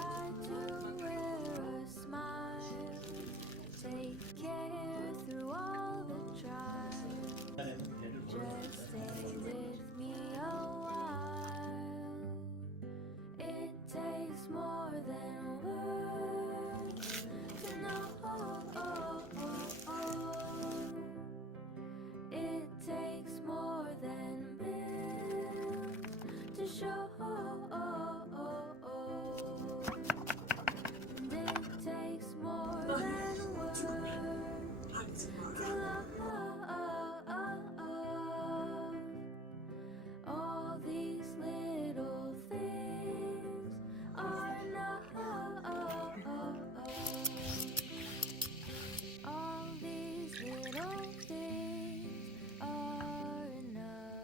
try to wear a smile, take care through all the trials. Just stay with me a while. It takes more than words to know. It takes more than bills to show. And it takes more than words to love. All these little things are enough. All these little things are enough.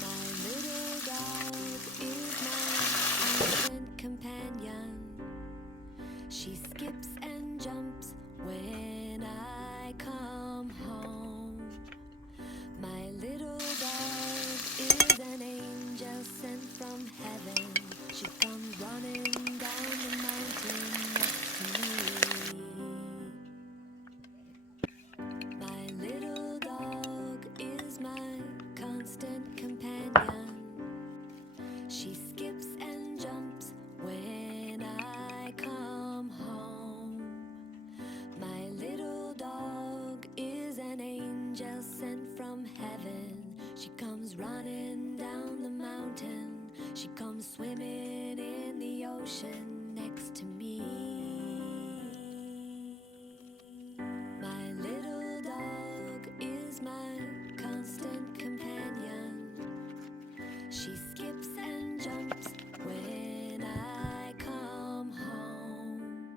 My little dog is my constant companion. She skips and jumps when I come home. My little dog is an angel sent from heaven. She comes running down the mountain next to me. My little dog is my constant companion. She skips and jumps when I come home. My little dog is an angel sent from heaven. She comes running down the mountain. She comes swimming in the ocean next to me. My little dog is my constant companion. She skips and jumps when I come home.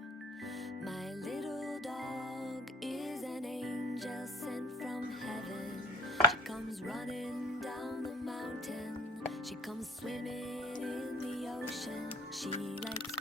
My little dog is an angel sent from heaven. She comes running down the mountain. She comes swimming in the ocean. She likes